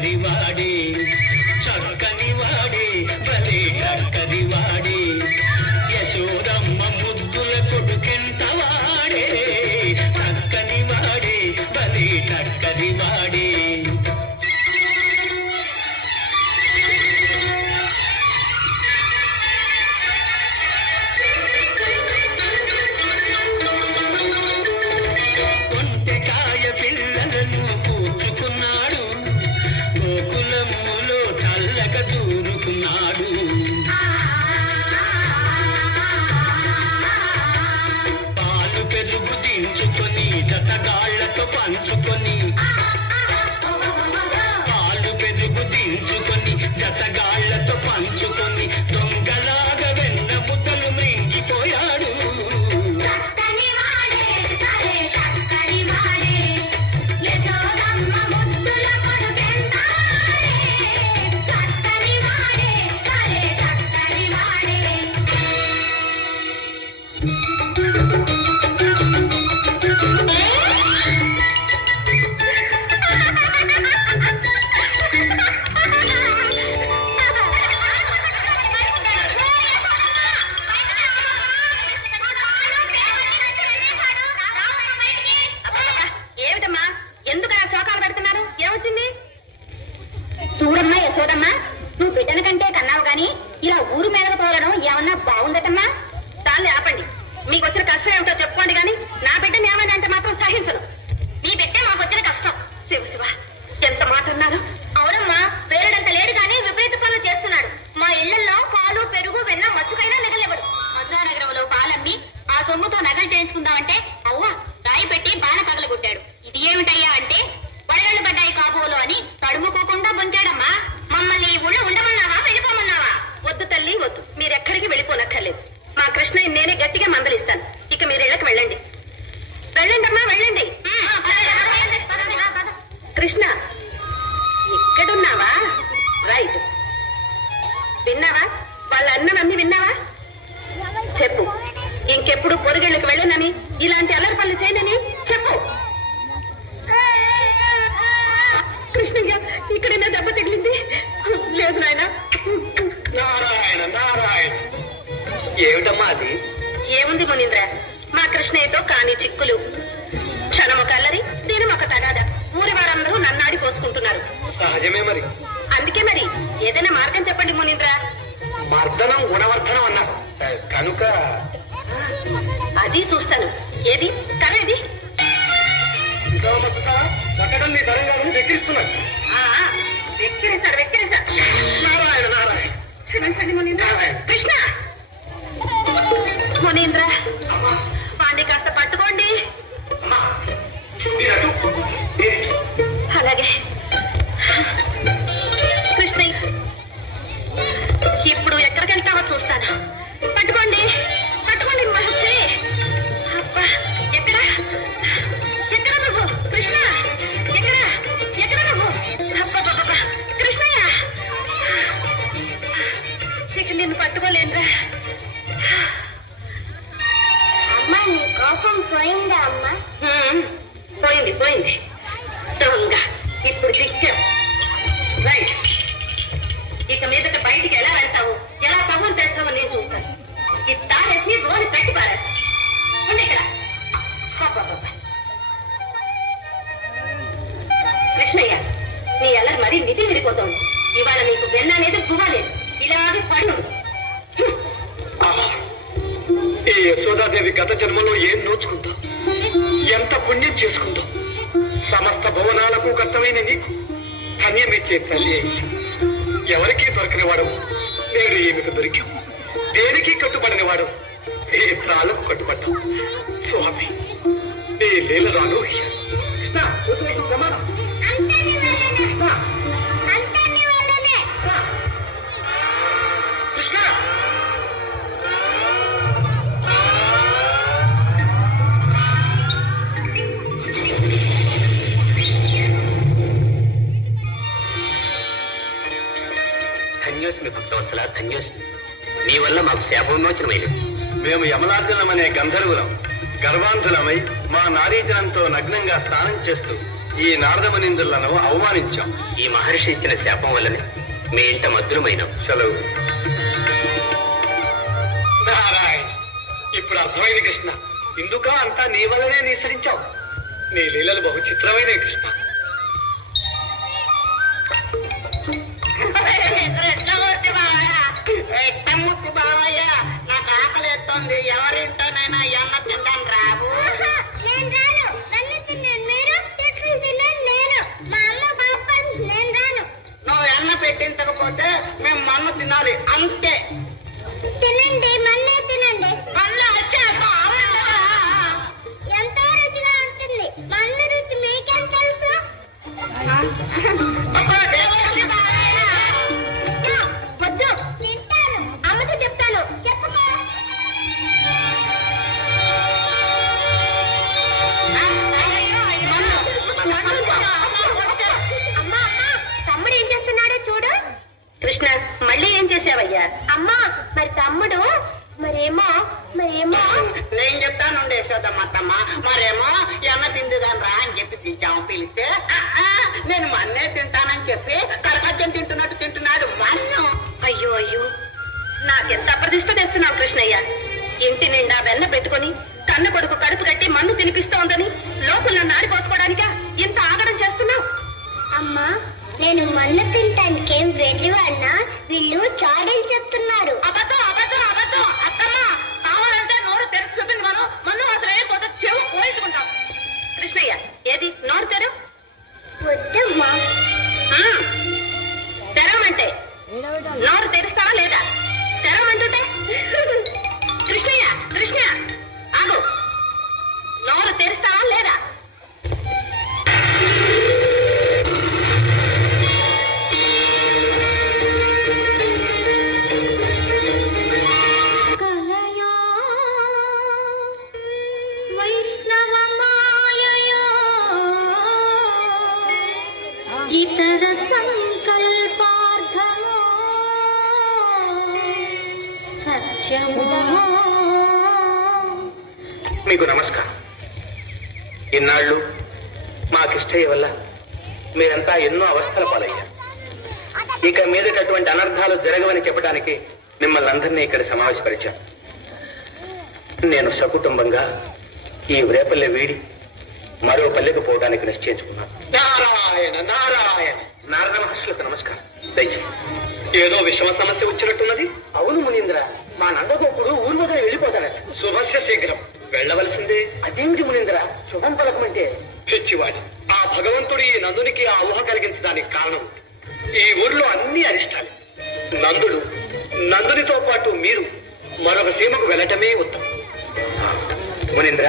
టక్కరి వాడే చక్కని వాడే భలే టక్కరి వాడే యశోదమ్మ ముద్దుల కొడుకెంత వాడే చక్కని వాడే భలే టక్కరి వాడే పంచుకొని పాలు పెరుగు దించుకొని జతగాళ్లతో పంచుకొని దొంగలాగా వెన్న ముద్దలు మృంగిపోయాడు చూడమ్మా యశోదమ్మా, నువ్వు బిడ్డన కంటే కన్నావు గాని ఇలా ఊరు మీదకు తోలడం ఏమన్నా బాగుందటమ్మా? చాలు ఆపండి, మీకు వచ్చిన కష్టం ఏమిటో చెప్పుకోండి గాని నా బిడ్డని ఏమని అంటే మాత్రం సహించను. మీ బిడ్డే మాకు వచ్చిన కష్టం. శివ శివ, ఎంత మాట అన్నారు. అవునమ్మా, పేరుడంత లేడు కానీ విపరీత పనులు చేస్తున్నాడు. మా ఇళ్లలో పాలు పెరుగు వెన్న మచ్చుకైనా మిగలేవాడు. మధురా నగరంలో పాలమ్మి ఆ సొమ్ముతో నగలు చేయించుకుందామంటే అవ్వ రాయి పెట్టి బాణ పగలగొట్టాడు. ఇది ఏమిటయ్యా అంటే వడగళ్ళు పడ్డాయి కాబోలు అని తడుముకోకుండా పొంచాడమ్మా. మమ్మల్ని ఊళ్ళో ఉండమన్నావా వెళ్ళిపోమన్నావా? వద్దు తల్లి వద్దు, మీరెక్కడికి వెళ్ళిపోనక్కర్లేదు. మా కృష్ణయ్య నేనే గట్టిగా మందలిస్తాను. ఇక మీరు ఇళ్ళకి వెళ్ళండి. వెళ్ళండమ్మా వెళ్ళండి. కృష్ణ ఇక్కడున్నావా? రైట్. విన్నావా? వాళ్ళ అన్నమమ్మి విన్నావా? చెప్పు, ఇంకెప్పుడు పొరుగళ్ళకి వెళ్ళనని ఇలాంటి అల్లరి పనులు చేయనని చెప్పు. కృష్ణయ్య, ఇక్కడైనా దెబ్బ తగిలింది? లేదు నాయన. నారాయణ నారాయణ, ఏమిటమ్మా అది? ఏముంది మునీంద్ర, మా కృష్ణయ్యతో కాని చిక్కులు. క్షణము కల్లరి, దీనమొక తగాద. ఊరి వారందరూ నన్నాడి పోసుకుంటున్నారు. సహజమే మరి. అందుకే మరి ఏదైనా మార్గం చెప్పండి మునీంద్ర. మర్దనం గుణవర్ధనం అన్నారు కనుక అది చూస్తాను. ఏది కర? ఇది కట్టడం నీ తరంగాను వెక్కిరిస్తున్నాడు. వెక్కిరించాడు వెక్కిరించాడు. నారాయణ నారాయణ, క్షమించండి మునీంద్ర. కృష్ణ మునీంద్ర, వాణ్ణి కాస్త పట్టుకోండి. అలాగే కృష్ణయ్య, ఇప్పుడు ఎక్కడికి వెళ్తావో చూస్తాను. పట్టుకోండి పట్టుకోండి మహర్షి. అబ్బా, ఎక్కడా ఎక్కడ నువ్వు? కృష్ణ ఎక్కడా ఎక్కడ నువ్వు? అబ్బా కృష్ణయ్య, ఇక నిన్ను పట్టుకోలేనురా. అమ్మా, నీ కోపం పోయిందా అమ్మా? పోయింది పోయింది. దొంగ, ఇప్పుడు చిక్కా. రైట్, ఇక మీదట బయటికి ఎలా వెళ్తావు, ఎలా పగులు తెస్తావో నేను చూస్తాను. ఈ తారేసి రోని పెట్టి పారేస్తా. ఉంది ఇక్కడ. కృష్ణయ్య, నీ అల్లరి మరీ నిధి విడిపోతోంది. ఇవాళ నీకు వెన్న లేదు గువ్వ లేదు. ఇలాగే పడు. ఈ యశోదాదేవి గత జన్మలో ఏం నోచుకుంటాం, ఎంత పుణ్యం చేసుకుంటాం. సమస్త భువనాలకు కష్టమైన నీకు ధన్యమిచ్చే తల్లి అయింది. ఎవరికీ దొరికినవాడు నేడు ఏమికి దొరికాం. దేనికి కట్టుబడిన వాడు ఏ తాళకు కట్టుబడ్డాం. స్వామి, నీ లీలరాను ప్రమాణం. కృష్ణ, ధన్యోస్మి భక్తవత్సల, ధన్యోస్మి. నీ వల్ల మాకు శాపవిమోచనమైనది. మేము యమలాచలం అనే గంధర్వులం. గర్వాంధులమై మా నారీజనంతో నగ్నంగా స్నానం చేస్తూ ఈ నారదమునిందులను అవమానించాం. ఈ మహర్షి ఇచ్చిన శాపం వల్లనే మీ ఇంట మధురమైన సెలవు. నారాయణ, ఇప్పుడు అర్థమైంది కృష్ణ. ఇందుక అంతా నీ వల్లనే నిసరించావు. నీ లీలలు బహు చిత్రమైన కృష్ణ. ఎట్టముచ్చి బావయ్య, నాకు ఆకలి ఎత్తుంది. ఎవరింటోనైనా ఎన్న తింటాను రావు. నేను రాను. నన్ను తిన్నాను మీరు, చెట్లు తిన్నాను నేను. మా అమ్మ పాప నేను రాను. నువ్వు ఎన్న పెట్టించకపోతే మేము మన్ను తినాలి అంతే. తినండి, మన్నే తినండి. మళ్ళీ వచ్చాక ఎంతో రుచిగా ఉంటుంది. మన్న రుచి మీకేం తెలుసు? వద్దు, తింటాను. అమ్మతో చెప్తాను. చెప్పుకో. అమ్మా, తమ్ముడు ఏం చేస్తున్నాడో చూడు. కృష్ణ, మళ్ళీ ఏం చేసావయ్యా? అమ్మా, మరి తమ్ముడు మరేమో నేను చెప్తాను యశోదమ్మత్తమ్మ. మరేమో ఎన్న తిందుదాం రా అని చెప్పి తీసాము. పిలిస్తే నేను మన్నే తింటానని చెప్పి కరకజ్జం తింటున్నట్టు తింటున్నాడు మన్ను. అయ్యో అయ్యో, నాకెంత అప్రదిష్ట తెస్తున్నావు కృష్ణయ్య. ఇంటి నిండా వెన్న పెట్టుకుని కన్న కొడుకు కడుపు కట్టి మన్ను తినిపిస్తోందని లోకుల్లో నాడిపోసుకోవడానికా ఇంత ఆగడం చేస్తున్నావు? అమ్మా, నేను మన్ను తింటానికి ఏం వెళ్ళివాడినా వీళ్ళు చాడీలు చెప్తున్నారు. అబద్ధం అబద్ధం అబద్ధం. అత్తమ్మ, కావాలంటే నోరు తెరిచి చూపింది. మనం మన్ను మాత్రం అయిపోతే చెవు పోయించుకుంటాం. కృష్ణయ్య, ఏది నోరు తెరు. వద్దమ్మా. తెరవమంటే నోరు తెరుస్తావా లేదా? తెరవమంటుంటే కృష్ణయ్య కృష్ణ ఆగు. నోరు తెరుస్తావా లేదా? ఇతర సంకల్పార్థమో సత్యమో. మీకు నమస్కారం. ఇన్నాళ్ళు మా కిష్టయ్య వల్ల మీరంతా ఎన్నో అవస్థల పాలయ్యారు. ఇక మీదటటువంటి అనర్థాలు జరగవని చెప్పడానికి మిమ్మల్ని అందరినీ ఇక్కడ సమావేశపరిచాను. నేను సకుటుంబంగా ఈ రేపల్లె వీడి మరో పల్లెకు పోవడానికి నిశ్చయించుకున్నాను. నారాయణ నారాయణ. నారద మహర్షులకు నమస్కారం. దయచేసి. ఏదో విషమ సమస్య వచ్చినట్టున్నది. అవును మునీంద్ర, మా నందగోపుడు ఊరు మీద వెళ్ళిపోతాడట. శుభస్య శీఘ్రం. వెళ్ళవలసిందే. అదేమిటి మునీంద్ర శుభం పలకమంటే? పిచ్చివాడి, ఆ భగవంతుడు ఈ నందునికి ఆ ఊహ కలిగించడానికి కారణం ఈ ఊర్లో అన్ని అరిష్టాలు. నందునితో పాటు మీరు మరొక సీమకు వెళ్ళటమే ఉత్తమం. మునీంద్ర,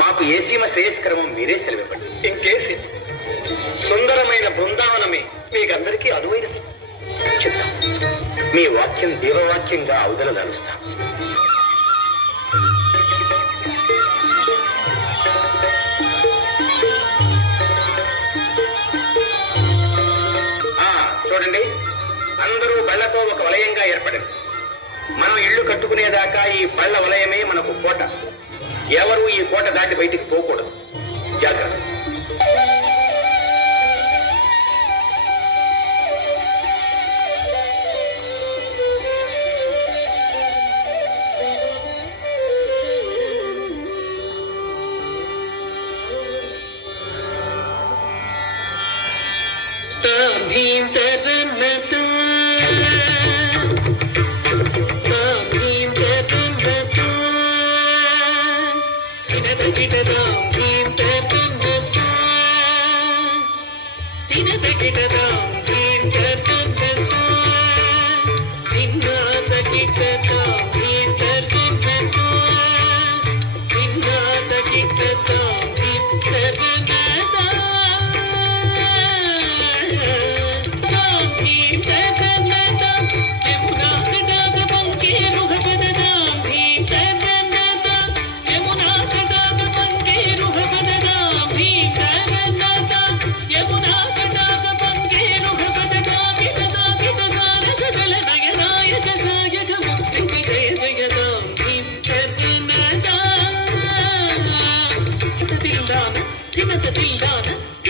మాకు ఏ సీమ శ్రేయస్కరమం మీరే సెలవివ్వండి. ఇంకేసి సుందరమైన బృందావనమే మీకందరికీ అనువైనది. చెప్తాం. మీ వాక్యం దేవవాక్యంగా అవతల నడుస్తాం. చూడండి, అందరూ బళ్లతో ఒక వలయంగా ఏర్పడింది. మనం ఇళ్లు కట్టుకునేదాకా ఈ బళ్ల వలయమే మనకు కోట. ఎవరు ఈ కోట దాటి బయటికి పోకూడదు. జాగ్రత్త.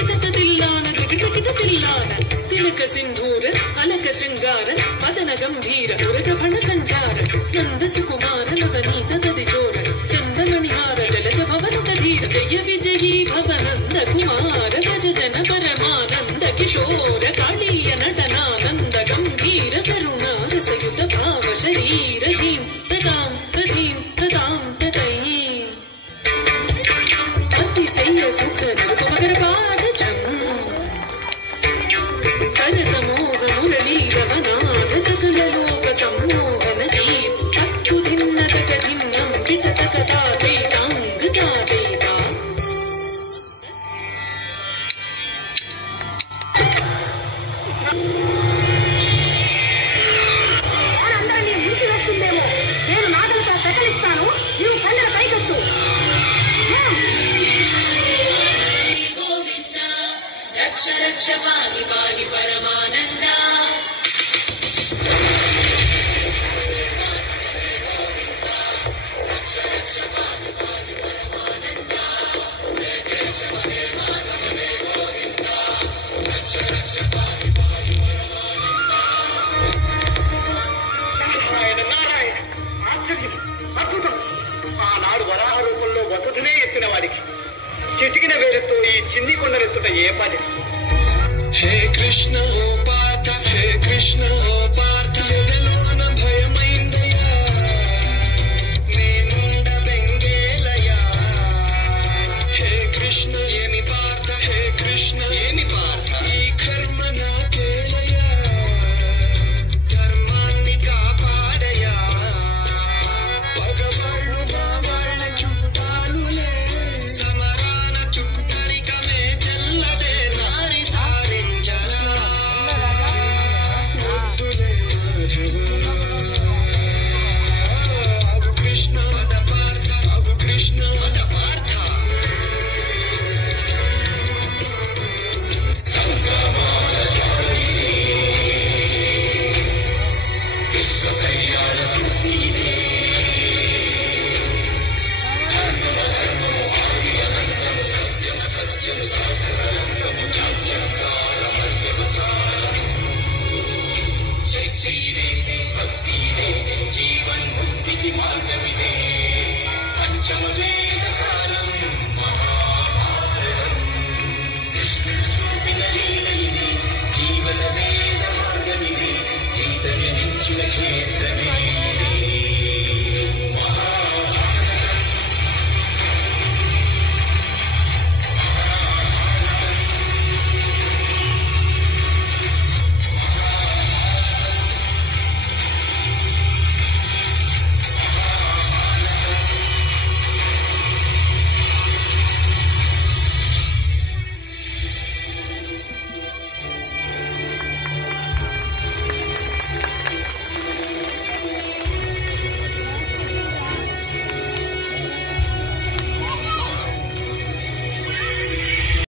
Tina తిలక సింధూర అలక శృంగార పదన గంభీర ఉరగభణ సంచార నంద సుకుమార నవనీత తది చోర చందమణిహార జలజ భవనుత ధీర జయ విజయీ భవనంద కుమార గజ జన పరమానంద కిశోర కాళీయ నటనానంద గంభీర కరుణారసయుత భావ శరీర ధీం తదాం తధీం తదాం తదయీ అతిశయ సుఖ నిరుపమకర పాదజం సరసమోహ మురళీ రవనాథ సకల లోక సమ్మోహన జీవ అత్తు ధిన్న తక ధిన్నం పిట తక తాతేతాంగతాతేతా అందరినీ మూసి వేస్తుందేమో. నేను నాగలతో పెకలిస్తాను, నీవు కళ్ళ పైకొచ్చు. రక్ష రక్ష పాని పాని పరమానంద నారాయణ నారాయణ, ఆశ్చర్యం, అద్భుతం. ఆనాడు వరాహ రూపంలో వసతునే ఎత్తిన వాడికి చిటికిన వేలతో ఈ చిన్ని కొండలెత్తుట ఏ పని? हे कृष्ण ओ पार्थ, हे कृष्ण ओ पार्थ,